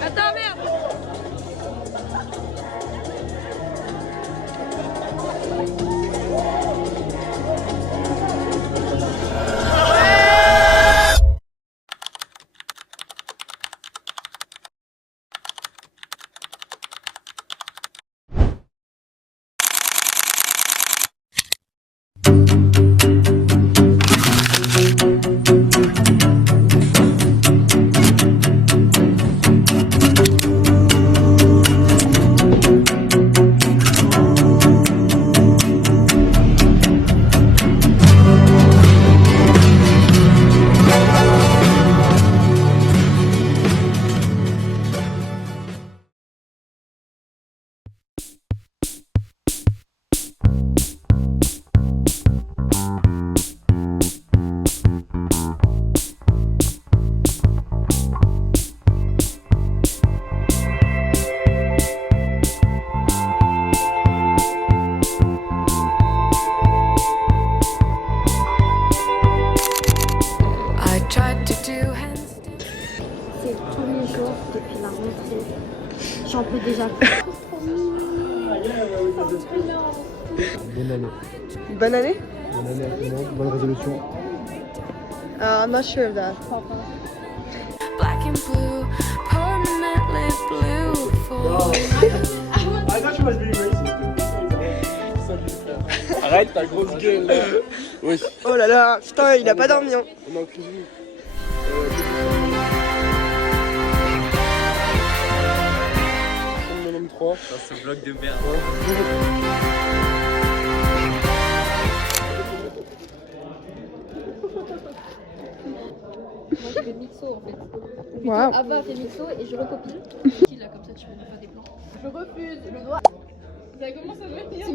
Attends, merde. C'est le premier jour depuis la rentrée. J'en peux déjà plus. Bonne année. Bonne année? Bonne année à tout le monde. Bonne résolution. I'm not sure of that. Black and blue, permanently blue for I thought she was being racist. Arrête ta grosse gueule là. Oui. Oh là là, putain, il a pas dormi. Hein. On est en cuisine. Mon homme 3. Dans ce vlog de merde. Moi je fais mixo en fait. Wow. Ava fait mixo et je recopie. Là comme ça tu peux me faire des plans. Je refuse le doigt. Ça commence à devenir.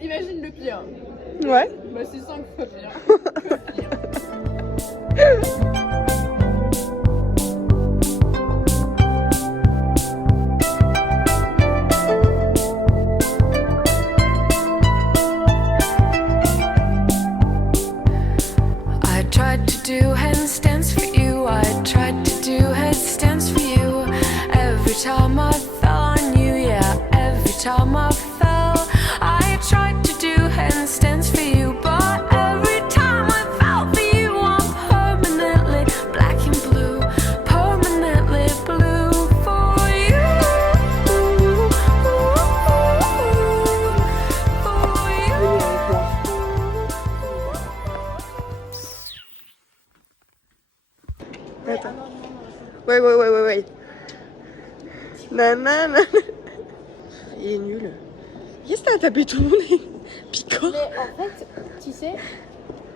Imagine le pire. Ouais. Bah c'est 5 fois pire. I tried to do handstands for you. I tried to do headstands for you. Every time I fell on you, yeah. Every time I fell, I tried to do handstands for you. But every time I fell for you, I'm permanently black and blue. Permanently blue for you. For you. Attends. Ouais. Nanana. Il est nul. Qu'est-ce que t'as tapé tout le monde? Piquant. Mais en fait, tu sais,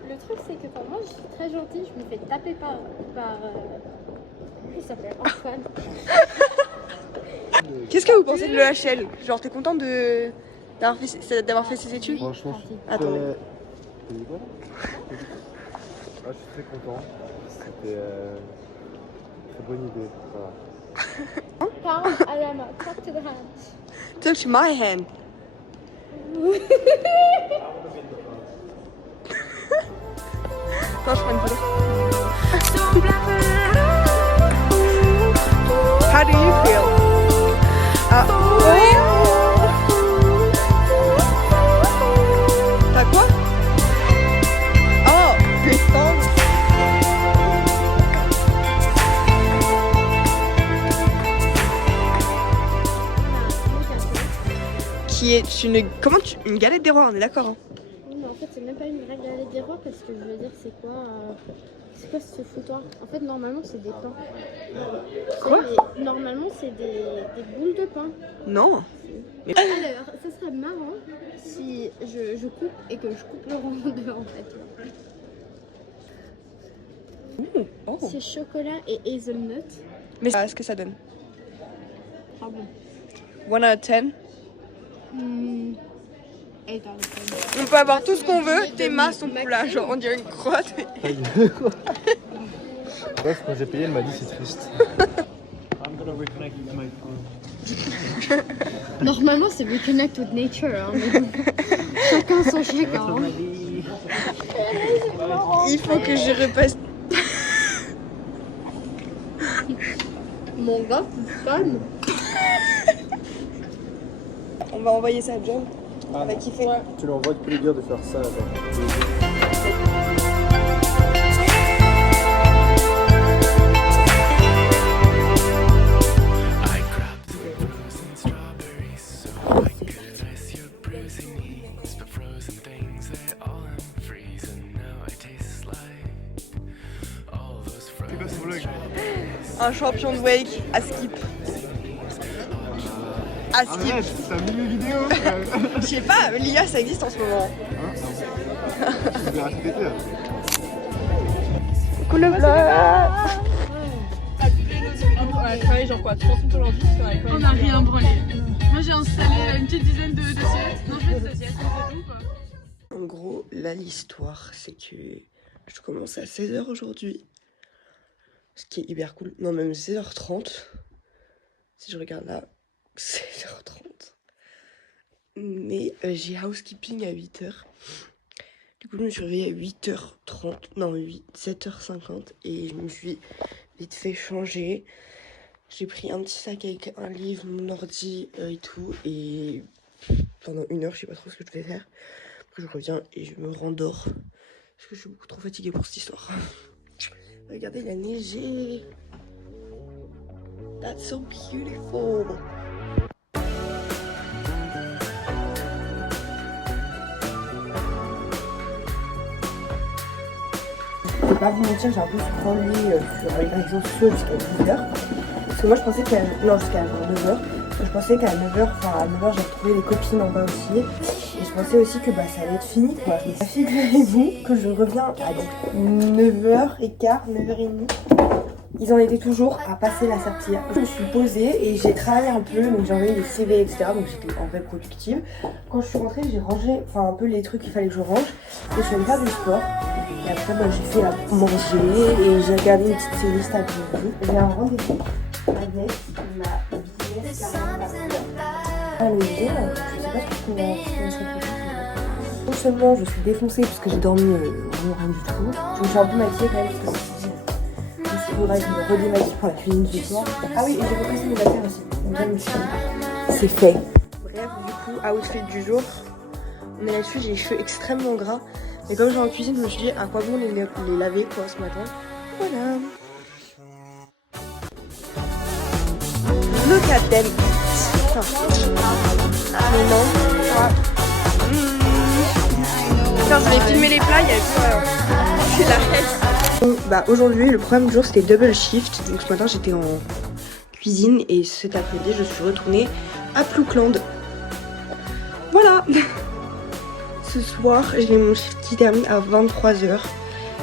le truc c'est que quand moi je suis très gentille, je me fais taper par il s'appelle Antoine. Qu'est-ce que vous pensez de l'EHL? Genre, t'es contente d'avoir fait ses études? Franchement, Attendez. T'as dit quoi? Je suis très content. C'était une très bonne idée. Voilà. Palm à la main, talk to the hand. Talk to my hand. Attends, je prends une photo. How do you feel? Ah. Oh. T'as quoi? Oh, putain. Qui est une galette des rois, on est d'accord hein? Oui, mais en fait, c'est même pas une vraie galette des rois parce que je veux dire, c'est quoi ce foutoir? En fait, normalement, c'est des pains. Quoi? Normalement, c'est des boules de pain. Non. Alors, ça serait marrant si je coupe et que je coupe le rond en deux en fait. Oh. C'est chocolat et hazelnut. Mais ce que ça donne? Ah bon? 1 out of 10. Elle parle pas. On peut avoir tout ce qu'on veut, tes mains sont là, genre on dirait une crotte. Bref, quand j'ai payé, elle m'a dit c'est triste. Normalement, c'est reconnect with nature. Hein, mais bon. Chacun son chacun. Hein. Il faut que je repasse. Mon gars, calme. On va envoyer ça à John. Ah, On va kiffer. tu lui envoies, tu peux lui dire de faire ça là-bas. Un champion de wake à skip. À skip. Arrête, t'as mis mes vidéos. Je sais pas, l'IA ça existe en ce moment. Je vais répéter. Cool le vlog. On a travaillé genre quoi, 30 minutes aujourd'hui. On n'a rien branlé. Moi j'ai installé une petite dizaine d'assiettes. Non, juste d'assiettes, c'est tout quoi. En gros, là l'histoire c'est que je commence à 16h aujourd'hui. Ce qui est hyper cool. Non, même 16h30. Si je regarde là, 16h30. Mais j'ai housekeeping à 8h. Du coup, je me suis réveillée à 8h30. Non, 7h50. Et je me suis vite fait changer. J'ai pris un petit sac avec un livre, mon ordi et tout. Et pendant 1 heure, je sais pas trop ce que je vais faire. Après, je reviens et je me rendors. Parce que je suis beaucoup trop fatiguée pour cette histoire. Regardez, il a neigé. That's so beautiful. Je vais pas vous mentir, j'ai un peu scrollé sur les réseaux sociaux jusqu'à 10h. Parce que moi je pensais qu'à... Non, jusqu'à 9h. Je pensais qu'à 9h, à 9h j'ai retrouvé les copines en bas aussi. Et je pensais aussi que ça allait être fini quoi. Mais figurez-vous que je reviens à 9h15, 9h30. Ils en étaient toujours à passer la serpillière. Je me suis posée et j'ai travaillé un peu, donc j'ai envoyé des CV, etc. Donc j'étais en vrai productive. Quand je suis rentrée, j'ai rangé un peu les trucs qu'il fallait que je range. Et je suis allée faire du sport. Et après, j'ai fait à manger et j'ai regardé une petite série stabilisée. J'ai un rendez-vous avec ma business je sais pas ce qu'on va faire. Non seulement je suis défoncée parce que j'ai dormi vraiment rien du tout. Je me suis un peu maquillée quand même parce que il faudra que je me redémaquille pour la cuisine du soir. Ah oui, et j'ai repassé mes affaires aussi. Donc là, je me suis dit, c'est fait. Bref, du coup, outfit du jour. On est là-dessus, j'ai les cheveux extrêmement gras. Et comme je vais en cuisine, je me suis dit à quoi bon les laver quoi ce matin. Voilà. Look at them. Mais non. Quand je vais filmer les plats, il y a quoi c'est la haine. Aujourd'hui, le programme du jour c'était double shift. Donc ce matin j'étais en cuisine et cet après-midi je suis retournée à Ploukland. Voilà. Ce soir j'ai mon shift qui termine à 23h.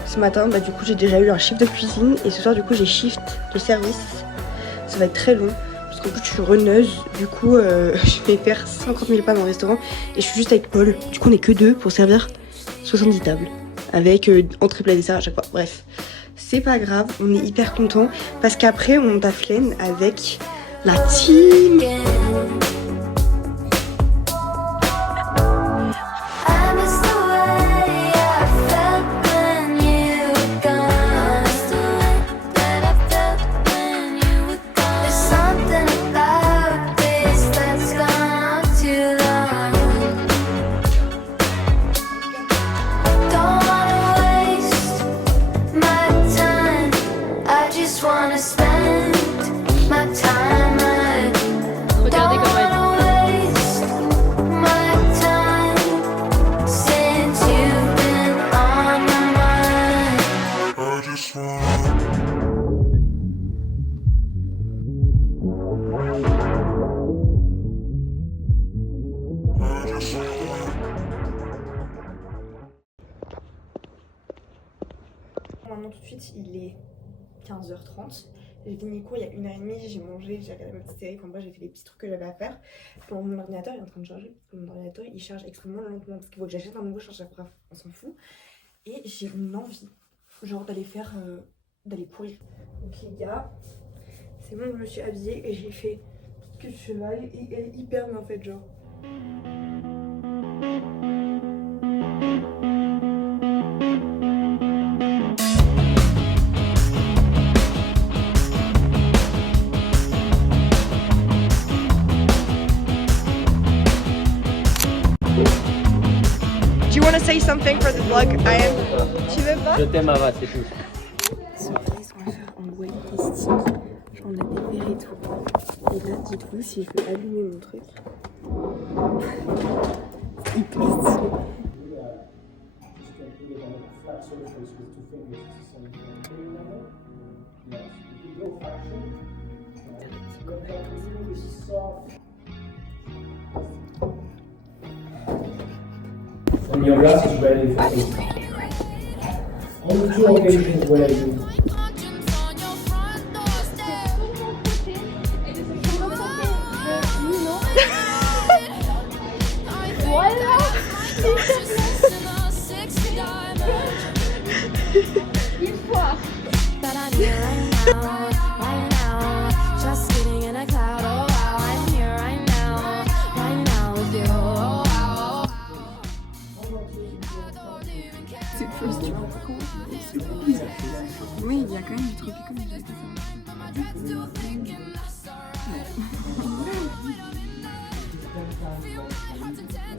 Ce matin du coup j'ai déjà eu un shift de cuisine et ce soir du coup j'ai shift de service. Ça va être très long. Parce que je suis runneuse, du coup je vais faire 50 000 pas dans le restaurant et je suis juste avec Paul. Du coup on est que deux pour servir 70 tables avec entrée plat dessert à chaque fois. Bref, c'est pas grave, on est hyper contents parce qu'après on monte à Flaine avec la team. Regardez comment elle Maintenant tout de suite il est 15h30. J'ai fini les cours il y a 1h30, j'ai mangé, j'ai regardé ma petite série, enfin moi j'ai fait les petits trucs que j'avais à faire. Mon ordinateur est en train de charger, parce que mon ordinateur il charge extrêmement lentement, parce qu'il faut que j'achète un nouveau chargeur, bref, on s'en fout. Et j'ai une envie, genre d'aller faire, d'aller courir. Donc les gars, c'est bon, je me suis habillée et j'ai fait petite queue de cheval et elle est hyper bien faite genre. wanna say something for the vlog? I am. Tu veux pas? Je t'aime Ava, c'est tout. Ce guys, on va faire un wine tasting. Genre on a des verres et tout. Et là, dites-vous si je veux allumer mon truc. C'est hyper stylé. And your glass is ready for tasting. Only 2 occasions where you That I'm here right now, just sitting in a cloud. Oh wow, I'm here right now with you. Oh, wow. C'est plus tropical. Oui, il y a quand même du tropical.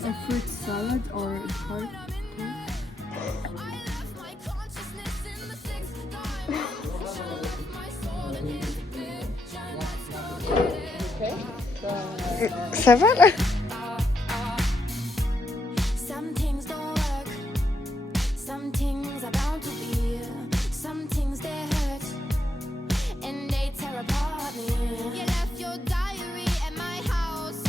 A fruit salad or a tart. Ça va là? Some things don't work, some things are bound to be, some things they hurt, and they tear apart me. You left your diary at my house,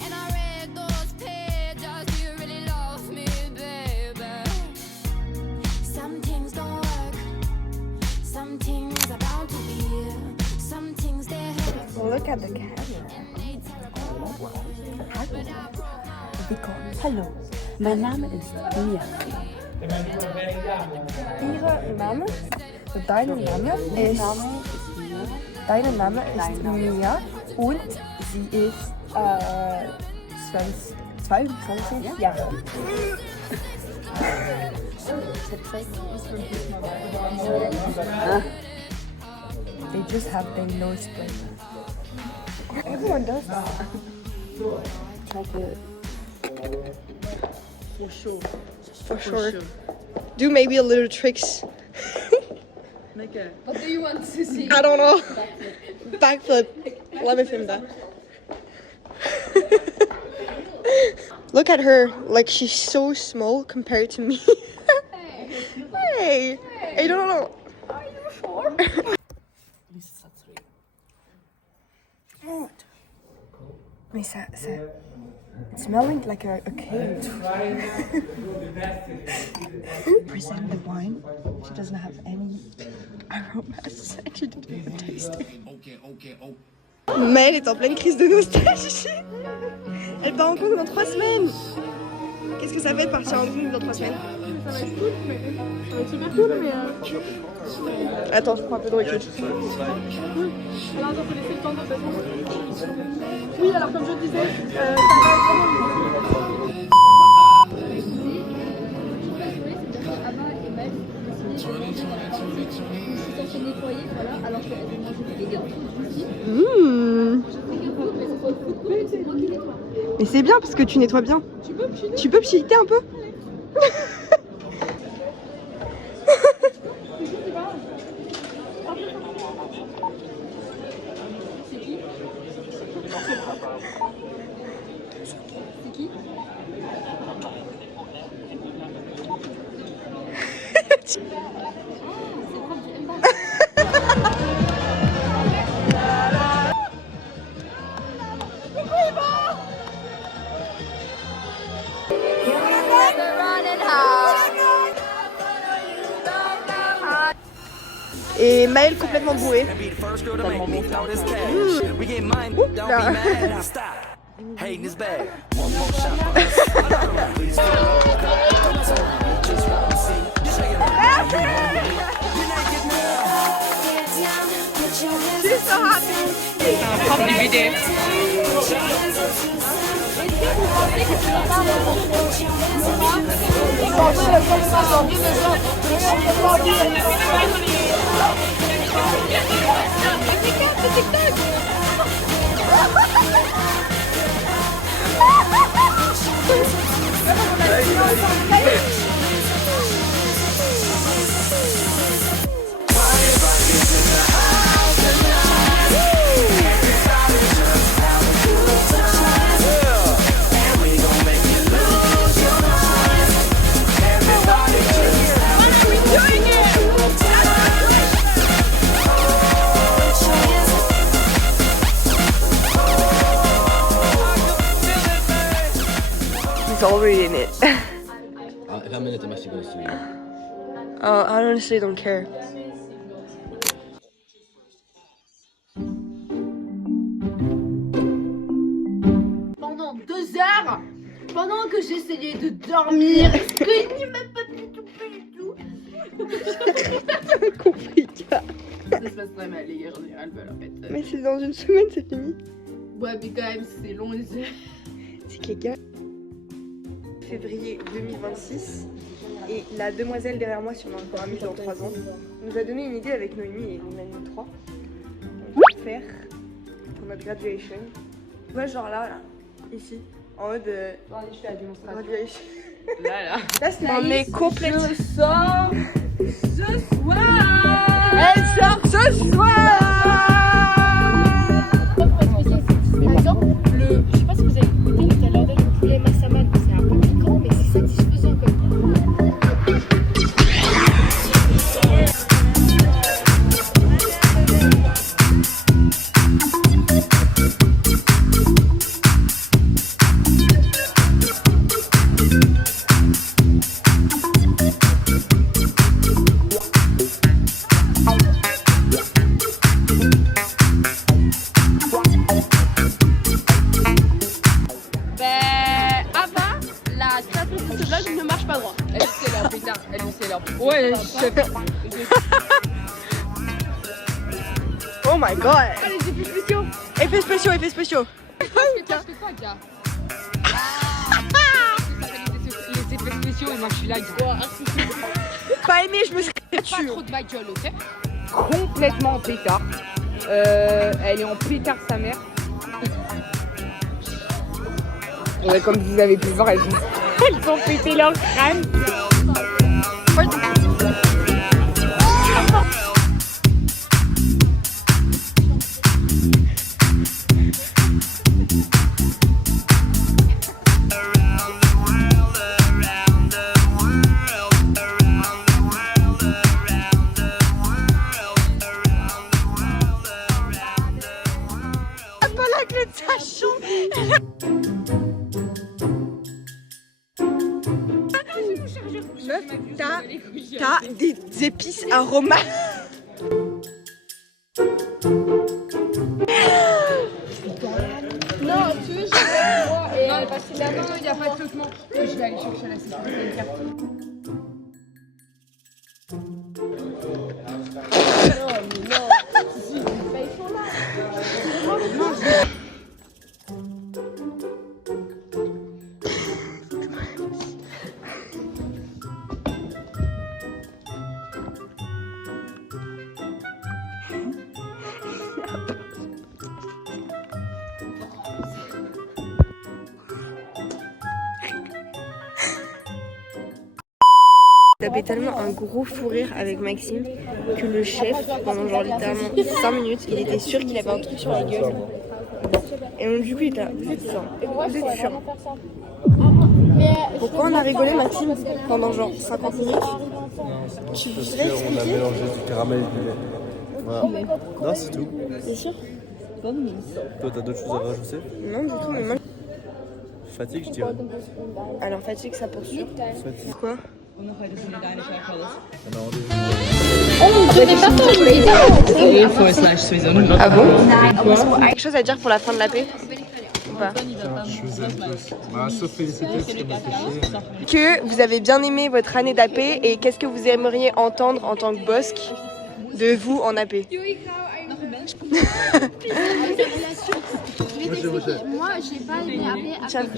and I read those pages. Do you really love me, baby? Some things don't work, some things are bound to be, some things they hurt. Look at the camera. Hallo, mijn naam is Mia. Ihre Name? Deine Name ist Mia und sie ist 22 Jahre. They just have their nose split. Everyone does that. Chocolate. For sure. For sure. Do maybe a little tricks. Make a... What do you want to see? I don't know. Backflip. Let me film that. Look at her. Like she's so small compared to me. Hey. I don't know. Are you sure? Mais ça it's smelling like a cave. Present the wine. She doesn't have any aromas. She didn't even taste it. Mais elle est en pleine crise de nostalgie. Elle part en Hong Kong dans 3 semaines. Qu'est-ce que ça fait de partir en Hong Kong dans 3 semaines? Ça va être cool, mais... Ça va être super cool, mais... Attends, je prends un peu de recul. Alors attends, faut laisser le temps de passer. Oui, alors comme je disais, ça va Mais c'est bien parce que tu nettoies bien. Tu peux pchiter un peu? Et Maëlle complètement bourrée. prendre des BD. He's already in it. If I'm in it, I'm actually going to sue you. I honestly don't care. Pendant 2 heures, pendant que j'essayais de dormir, que n'y m'a pas du tout. Ça se passe très mal, les gars, en général, bah, en fait. Mais c'est dans une semaine, c'est fini. Ouais, mais quand même, c'est long les heures. C'est que les gars. Février 2026. Et la demoiselle derrière moi, si on a encore amis dans 3 ans, nous a donné une idée avec Noémie et Noémie 3. On va faire pour notre graduation. Ouais, genre là, ici. En mode. Regardez, je fais la démonstration. Graduation. Là, c'est on est complète. Je sors ce soir. Elle sort ce soir. Par exemple, je sais pas si vous avez goûté tout à l'heure le poulet massaman, c'est un peu piquant, mais c'est satisfaisant comme. Ouais, Oh my god. les effets spéciaux. Effets spéciaux, effets spéciaux. Les effets spéciaux, et moi je suis là. Pas aimé, je me serais dessus. Pas trop de ma gueule, ok? Complètement en pétard. Elle est en pétard sa mère. Ouais, comme vous avez pu le voir, elles ont pété leur crâne. La clé de sa chambre. Meuf, t'as des épices aromatiques. Non, tu veux, je vais moi et passer la main, il n'y a pas de flottement. Je vais aller chercher la sécurité carte. J'avais tellement un gros fou rire avec Maxime que le chef, pendant genre littéralement 5 minutes, il était sûr qu'il avait un truc sur la gueule. Et donc du coup il était là, vous êtes sûr. Pourquoi on a rigolé Maxime pendant genre 50 minutes? Tu voudrais On a expliquer? mélangé du caramel et du lait. Voilà. Non, c'est tout. T'es sûr? Toi, t'as d'autres choses à rajouter? Non du tout, mais moi... Fatigue, je dirais. Alors fatigue ça poursuit. Quoi? On a Ah bon? Quelque chose à dire pour la fin de la paix? Ou pas? Je vous aime tous. Bah, sauf féliciter parce que m'a fait chier. Que vous avez bien aimé votre année d'AP et qu'est-ce que vous aimeriez entendre en tant que bosque de vous en AP? Moi, j'ai pas aimé AP Tiens, je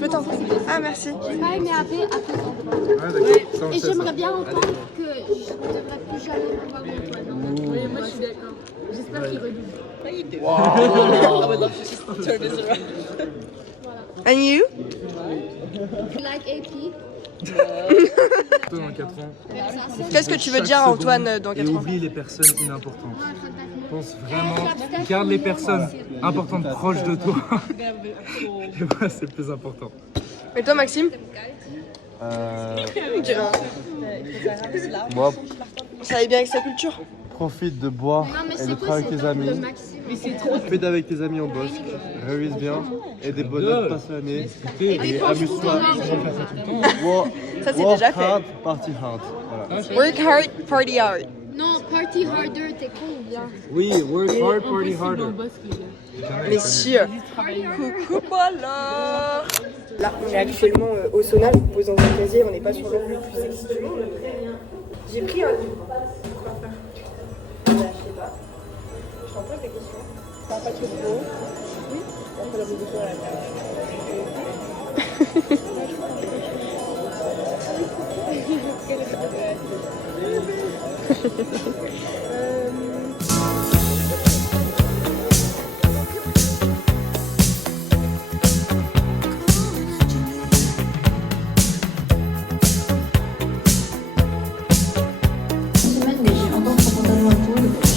peux t'en prendre. Ah merci. J'ai pas aimé AP à cause de Ouais, d'accord. Ça, on Et sait, j'aimerais ça. bien entendre que je ne devrais plus jamais pouvoir de toi. Oui, moi je suis d'accord. J'espère qu'il redouble. And you? Like AP. Dans 4 ans. Qu'est-ce que tu veux dire à Antoine dans 4 ans? Oublie les personnes inimportantes. Pense vraiment, garde les personnes importantes proches de toi. Et voilà, c'est le plus important. Et toi Maxime? Moi, Ça allait bien avec sa culture? profite de boire et de travailler avec tes amis. Profite avec tes amis au bosque, révise bien, et des bonnes notes passionnées, et amuse-toi. Ça c'est déjà fait. Hard, party hard. Voilà. Work hard, party hard. Non, party harder, t'es con ou bien? Oui, work hard, party harder. Les chiens. Coucou voilà. Là, on est actuellement au sauna, je vous pose dans un casier, on n'est pas sur l'angle le plus sexy du monde. J'ai pris un livre. Je sais pas. Je t'en pose des questions. Ça va pas trop trop. Oui. Après la position à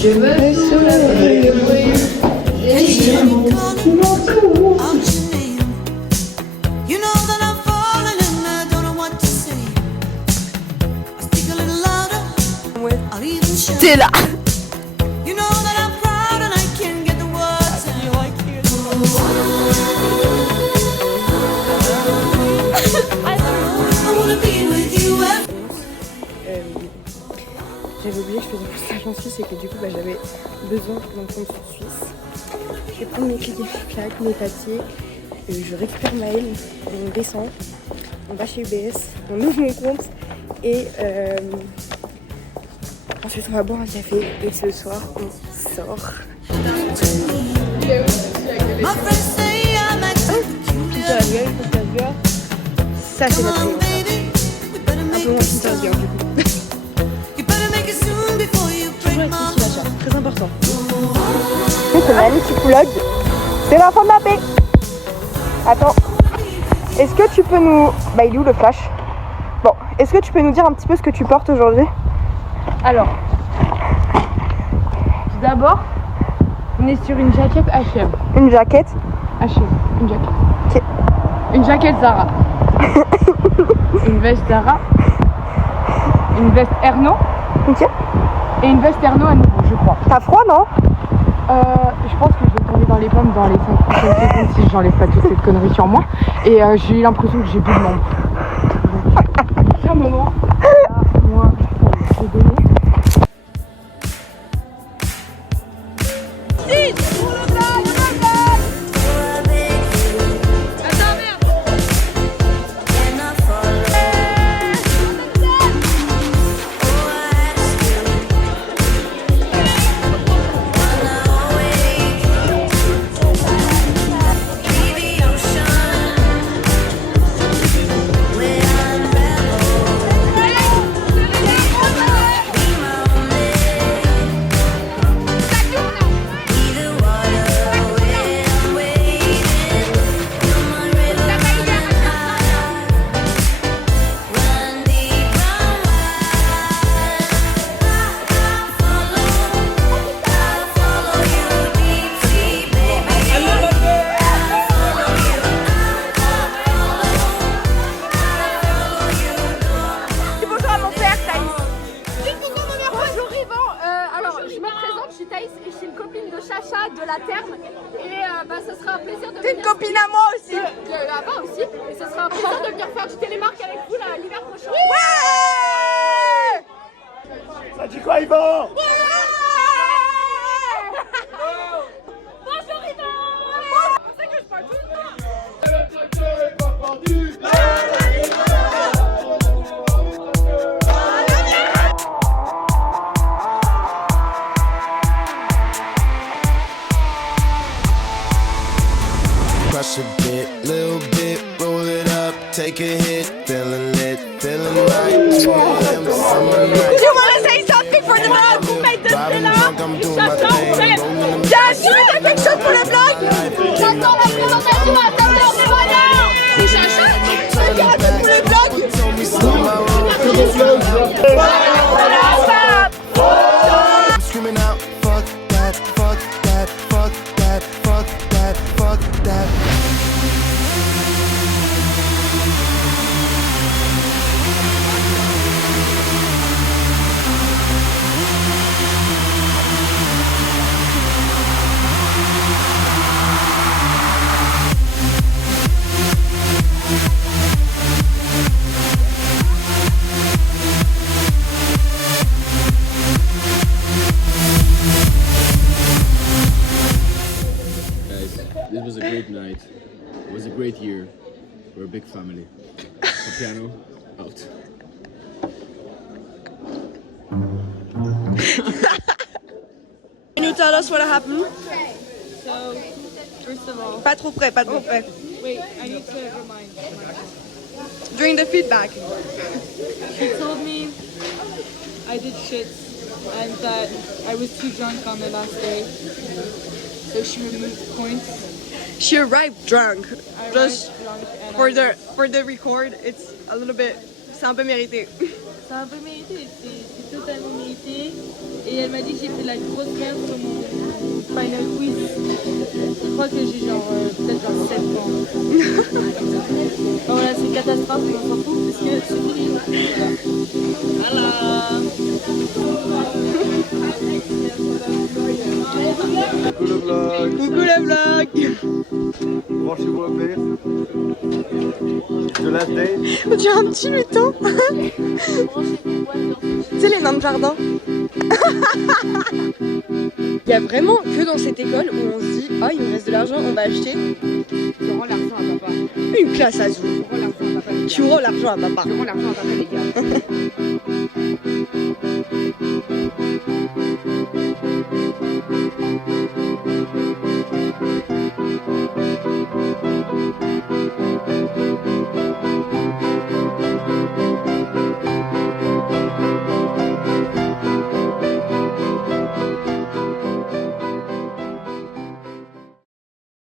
Je veux soleil, T'es là. J'avais oublié que je faisais mon stage en Suisse et que du coup j'avais besoin d'un compte sur Suisse. Je vais prendre mes claques, mes papiers, je récupère Maël, on descend, on va chez UBS, on ouvre mon compte et ensuite on va boire un café et ce soir on sort. Ça c'est notre réunion. Un peu moins de du coup. Très important. C'est Mali qui vlog. C'est la fin de la paix. Attends. Est-ce que tu peux nous... Bah il est où le flash? Bon, est-ce que tu peux nous dire un petit peu ce que tu portes aujourd'hui? Alors, tout d'abord, on est sur une jaquette H&M. Une jaquette? H&M, une jaquette. Ok. Une jaquette Zara. Une veste Zara. Une veste Erno. Ok. Et une veste Erno à nouveau, je crois. T'as froid, non? Je pense que je vais tomber dans les pommes dans les 5 prochaines secondes si j'enlève pas toute cette connerie sur moi. Et j'ai eu l'impression que j'ai plus de membres. C'est un moment. Là, moi, je vais donner. De la Terme et ce sera un plaisir de T'es une copine à moi aussi. là-bas aussi et ce sera un plaisir de venir faire du télémark avec vous l'hiver prochain. Ouais. Ça dit quoi, Yvan? Bonjour Yvan. C'est que je parle tout le temps. Crush a bit, little bit, roll it up, take a hit, feeling lit, feeling right. 2 a.m. summer night. You wanna say something for the vlog? Driving drunk, I'm doing my thing, rolling in the Tiens, tu veux dire quelque chose pour le vlog? J'attends la présentation à 7h du matin. C'est Chacha. here, we're a big family. The piano, out. Can you tell us what happened? So, first of all, Pas trop près, pas trop près. wait, I need to remind. During the feedback. She told me I did shit and that I was too drunk on the last day. So she removed points. She arrived drunk. I Just was drunk and for the record, it's a little bit. C'est un peu mérité. C'est un peu mérité, c'est totalement mérité. Et elle m'a dit que j'ai fait de la grosse merde sur mon final quiz. Je crois que j'ai peut-être 7 points. Bon, voilà, c'est catastrophe, mais on s'en fout parce que c'est fini. Voilà. Coucou le vlog. Coucou le vlog. Branchez-vous un verre. De la date. On dirait un petit lutin. Tu sais les nains de jardin. Il y a vraiment que dans cette école où on se dit ah il me reste de l'argent, on va acheter. Je rends l'argent à papa. Une classe à Zou. Tu rends l'argent à papa. Je rends l'argent à papa, les gars.